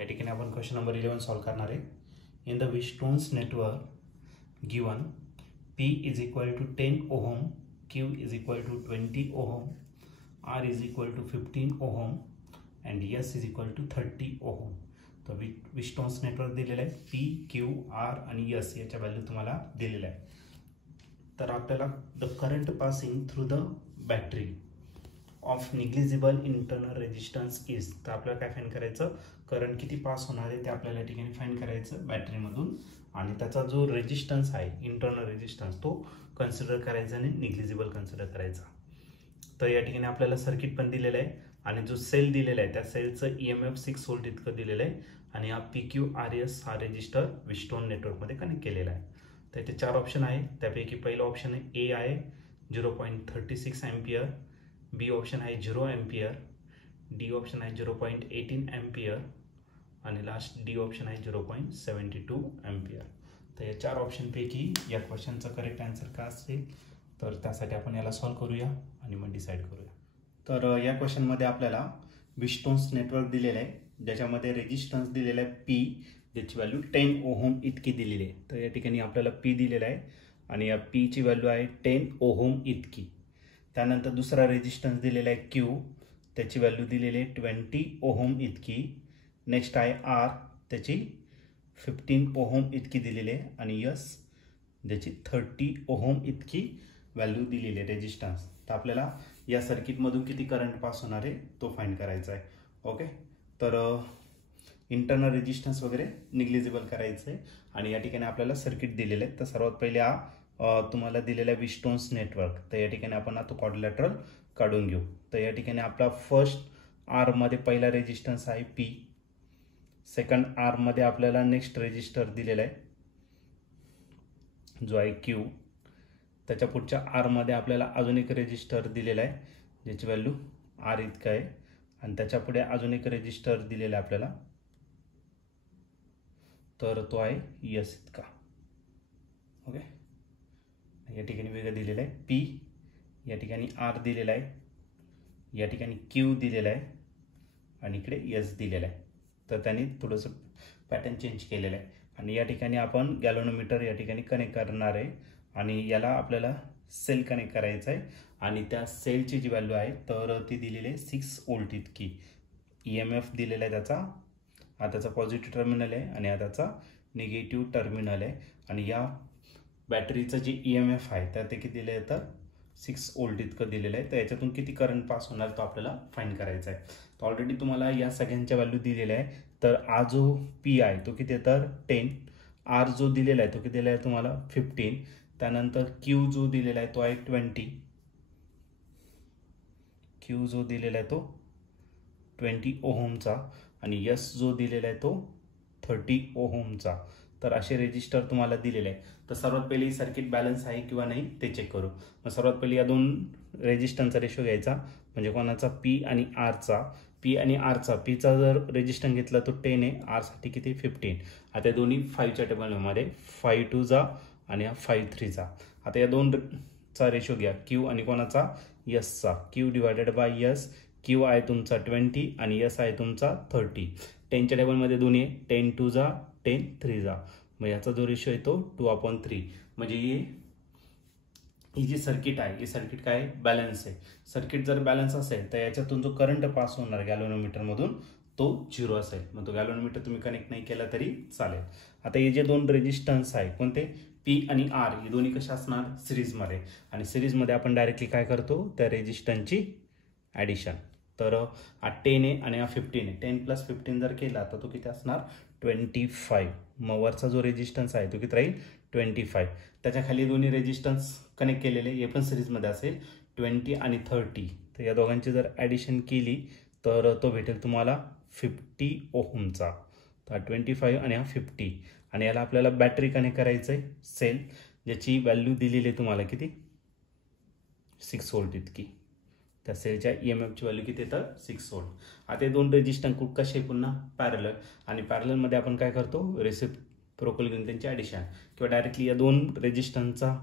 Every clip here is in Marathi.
त्या ठिकाणी आपण क्वेश्चन नंबर 11 सॉल्व करणार आहे. In the Wheatstone's network given P is equal to 10 ohm, Q is equal to 20 ohm, R is equal to 15 ohm and S is equal to 30 ohm. तर विस्टोन्स नेटवर्क दिलेलं आहे. P, Q, R आणि S याच्या व्हॅल्यू तुम्हाला दिलेल्या आहे. तर आपल्याला the current passing through the battery of negligible internal resistance is. तर आपल्याला काय फाइंड करायचं, करंट किती पास होणार आहे ते आपल्याला या ठिकाणी फाइंड करायचं बॅटरीमधून, आणि त्याचा जो रेजिस्टन्स आहे इंटरनल रेजिस्टन्स तो कन्सिडर करायचा आणि निग्लिजिबल कन्सिडर करायचा. तर या ठिकाणी आपल्याला सर्किट पण दिलेलं आहे आणि जो सेल दिलेला आहे त्या सेलचं EMF 6 व्होल्ट इतकं दिलेलं आहे आणि हा PQRS हा रेजिस्टर विस्टोन नेटवर्कमध्ये कनेक्ट केलेला आहे. तर इथे 4 ऑप्शन आहे. त्यापैकी पहिलं ऑप्शन आहे A आहे 0.36 एम्पियर, B ऑप्शन आहे 0 एम्पियर, D ऑप्शन आहे 0.18 एम्पियर आणि लास्ट D ऑप्शन आहे 0.72 एम्पियर. तर या 4 ऑप्शनपैकी या क्वेश्चनचा करेक्ट आन्सर काय असेल तर त्यासाठी आपण याला सॉल्व करूया आणि मग डिसाईड करूया. तर या क्वेश्चनमध्ये आपल्याला विस्टोन्स नेटवर्क दिलेलं आहे ज्याच्यामध्ये रेजिस्टन्स दिलेला आहे P, ज्याची व्हॅल्यू 10 ओहम इतकी दिलेली आहे. तर या ठिकाणी आपल्याला P दिलेला आहे आणि या P ची व्हॅल्यू आहे 10 ओहम इतकी. त्यानंतर दुसरा रेजिस्टन्स दिलेला आहे Q, त्याची व्हॅल्यू दिलेली आहे 20 ओहम इतकी. नेक्स्ट आहे R, त्याची 15 ओहम इतकी दिलेली आहे आणि S ज्याची 30 ओहम इतकी व्हॅल्यू दिलेली आहे रेजिस्टन्स. तर आपल्याला या सर्किटमधून किती करंट पास होणार आहे तो फाइंड करायचा आहे. ओके, तर इंटरनल रेजिस्टन्स वगैरे निग्लिजिबल करायचं आहे आणि या ठिकाणी आपल्याला सर्किट दिलेलं आहे. तर सर्वात पहिले तुम्हाला दिलेला आहे विस्टोन्स नेटवर्क. तर या ठिकाणी आपण आता क्वाड्रिलॅटरल काढून घेऊ. तर या ठिकाणी आपला फर्स्ट R मध्ये पहिला रेजिस्टन्स आहे P, सेकंड R मध्ये आपल्याला नेक्स्ट रेजिस्टर दिलेला आहे जो आहे Q, त्याच्या पुढच्या R मध्ये आपल्याला अजून एक रेजिस्टर दिलेला आहे ज्याची व्हॅल्यू R इतका आहे आणि त्याच्या पुढे अजून एक रेजिस्टर दिलेला आहे आपल्याला, तर तो आहे S इतका. ओके, या ठिकाणी वेगळं दिलेलं आहे P, या ठिकाणी R दिलेला आहे, या ठिकाणी Q दिलेला आहे आणि इकडे S दिलेला आहे. तर त्यांनी थोडंसं पॅटर्न चेंज केलेलं आहे आणि या ठिकाणी आपण गॅल्व्हनोमीटर या ठिकाणी कनेक्ट करणार आहे आणि याला आपल्याला सेल कनेक्ट करायचं आहे आणि त्या सेलची जी व्हॅल्यू आहे तर ती दिलेली आहे 6 व्होल्ट इतकी. EMF दिलेला आहे त्याचा, हा त्याचा पॉझिटिव्ह टर्मिनल आहे आणि हा त्याचा निगेटिव्ह टर्मिनल आहे आणि या बॅटरीचं जे EMF आहे तर ते किती दिलं आहे तर 6 व्होल्ट इतकं दिलेलं आहे. तर याच्यातून किती करंट पास होणार तो आपल्याला फाइंड करायचा आहे. तर ऑलरेडी तुम्हाला या सगळ्यांच्या व्हॅल्यू दिलेल्या आहे. तर हा जो P आहे तो किती आहे तर 10, R जो दिलेला आहे तो किती दिलेला आहे तुम्हाला 15, त्यानंतर Q जो दिलेला आहे तो आहे 20, Q जो दिलेला आहे तो 20 ओहमचा आणि S जो दिलेला आहे तो 30 ओहमचा. तर असे रेजिस्टर तुम्हाला दिलेले आहे. तर सर्वात पहिले सर्किट बॅलन्स आहे किंवा नाही ते चेक करू. मग सर्वात पहिले या दोन रेजिस्टन्सचा रेशो घ्यायचा, म्हणजे कोणाचा P आणि Rचा. P आणि Rचा, Pचा जर रेजिस्टन्स घेतला तो 10 आहे, R साठी किती 15. आता दोन्ही 5च्या टेबलमध्ये 5 2 जा आणि हा 5 3 जा. आता या दोनचा रेशो घ्या Q आणि कोणाचा Sचा. Q divided by S, Q आहे तुमचा 20 आणि S आहे तुमचा 30. 10च्या टेबलमध्ये दोन्ही आहे, 10 2 जा 10 3 जा. मग याचा जो रेशो आहे तो 2/3. म्हणजे ही जी सर्किट आहे ही सर्किट काय बॅलन्स आहे. सर्किट जर बॅलन्स असेल तर याच्यातून जो करंट पास होणार गॅल्व्हनोमीटरमधून तो 0 असेल. मग तो गॅल्व्हनोमीटर तुम्ही कनेक्ट नाही केला तरी चालेल. आता हे जे दोन रेजिस्टन्स आहे कोणते P आणि R हे दोन्ही कशा असणार सिरीजमध्ये, आणि सिरीजमध्ये आपण डायरेक्टली काय करतो त्या रेजिस्टन्सची ॲडिशन. तर हा 10 आहे आणि हा 15 आहे. 10 + 15 जर केला तर तो किती असणार 25. मग वरचा जो रेजिस्टन्स आहे तो किती राहील 25. त्याच्या खाली दोन्ही रेजिस्टन्स कनेक्ट केलेले, हे पण सिरीजमध्ये असेल 20 आणि 30. तर या दोघांची जर ॲडिशन केली तर तो भेटेल तुम्हाला 50 ओहमचा. तर 25 आणि हा 50 आणि याला आपल्याला बॅटरी कनेक्ट करायचं आहे सेल, ज्याची व्हॅल्यू दिलेली आहे तुम्हाला किती 6 व्होल्ट इतकी. त्या सेलच्या EMFची व्हॅल्यू किती तर 6 व्होल्ट. आता हे दोन रेजिस्टन्स कसे पुन्हा पॅरलल, आणि पॅरललमध्ये आपण काय करतो रेसिप्रोकल घेऊन त्यांची ॲडिशन किंवा डायरेक्टली या दोन रेजिस्टन्सचा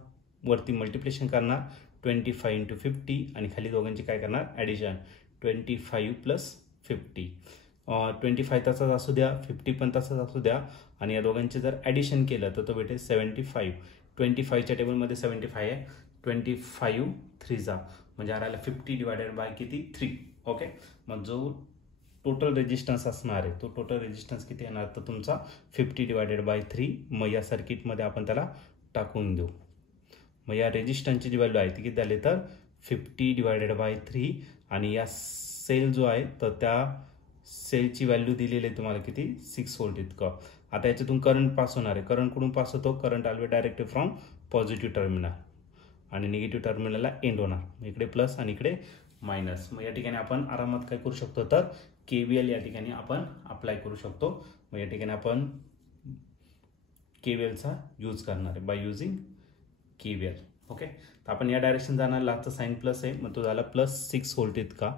वरती मल्टिप्लिकेशन करणार 25 × 50 आणि खाली दोघांची काय करणार ॲडिशन 25 + 50. 25 तासाचा असू द्या, 50 पण तासाचा असू द्या, आणि या दोघांचे जर ॲडिशन केलं तर तो भेटेल 75. 25च्या टेबलमध्ये 75 आहे, 25 3 म्हणजे राहिला 50 डिवायडेड बाय किती 3. ओके, मग जो टोटल रेजिस्टन्स असणार आहे तो टोटल रेजिस्टन्स किती येणार तर तुमचा 50 डिवायडेड बाय 3. मग या सर्किटमध्ये आपण त्याला टाकून देऊ. मग या रेजिस्टन्सची जी व्हॅल्यू आहे ती किती झाली तर 50 डिवायडेड बाय 3, आणि या सेल जो आहे तर त्या सेलची व्हॅल्यू दिलेली आहे तुम्हाला किती 6 व्होल्ट इतकं. आता याच्यातून करंट पास होणार आहे. करंट कुठून पास होतो, current always direct from positive terminal आणि निगेटिव्ह टर्मिनलला एंड होणार. इकडे प्लस आणि इकडे मायनस. मग या ठिकाणी आपण आरामात काय करू शकतो तर KVL या ठिकाणी आपण अप्लाय करू शकतो. मग या ठिकाणी आपण KVLचा यूज करणार आहे बाय युझिंग KVL. ओके, तर आपण या डायरेक्शन जाणार. लास्टचा साईन प्लस आहे मग तो झाला +6 व्होल्ट इतका.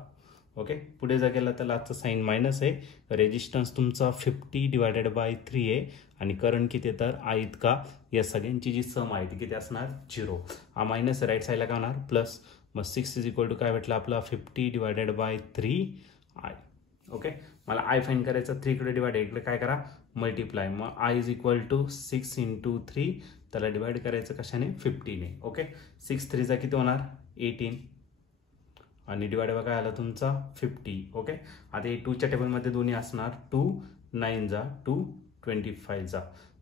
ओके, पुढे जर गेला तर लास्टचा साईन मायनस आहे. रेजिस्टन्स तुमचा 50 डिवायडेड बाय 3 आहे आणि करंट किती तर I इतका. या सगळ्यांची जी सम आहे ती किती असणार 0. हा मायनस राईट साईडला काय होणार प्लस. मग 6 = काय भेटलं आपला 50 डिवायडेड बाय 3I. ओके, मला I फाईंड करायचा, 3 कडे डिवाइड, इकडे काय करा मल्टिप्लाय. मग I = 6 × 3, त्याला डिवाइड करायचं कशाने 50 ने. ओके, 6 3 किती होणार 18 आणि डिवाइड बघा आला तुमचा 50. ओके, आता हे 2च्या टेबलमध्ये दोन्ही असणार 2 9 2 25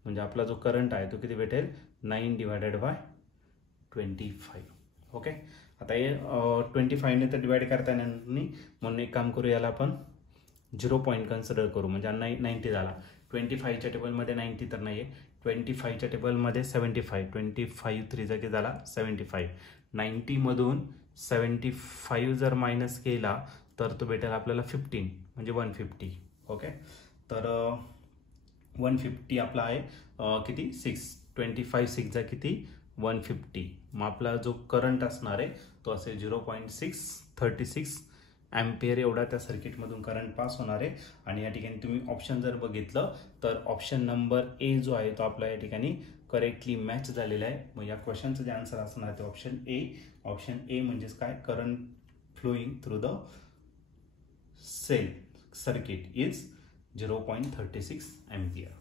म्हणजे आपला जो करंट आहे तो किती भेटेल 9 डिवायडेड बाय 25. ओके, आता हे 25 ने तर डिवाइड करता येणार नाही म्हणून एक काम करू, याला आपण 0 पॉईंट कन्सिडर करू म्हणजे 90 झाला. 25च्या टेबलमध्ये 90 तर नाही आहे, 25च्या टेबलमध्ये 75. 25 3 किती झाला 75. 90 मधून 75 जर मायनस केला तर तो भेटेल आपल्याला 15 म्हणजे 150. ओके, तर 150 आपला आहे किती 6. 25 6 किती 150. मग आपला जो करंट असणार आहे तो असेल 0.636 एम्पियर एवढा त्या सर्किटमधून करंट पास होणार आहे. आणि या ठिकाणी तुम्ही ऑप्शन जर बघितलं तर ऑप्शन नंबर A जो आहे तो आपला या ठिकाणी करेक्टली मॅच झालेला आहे. मग या क्वेश्चनचं जे आन्सर असणार ते ऑप्शन A. ऑप्शन A म्हणजेच काय, current flowing through the cell circuit is 0.36 ampere.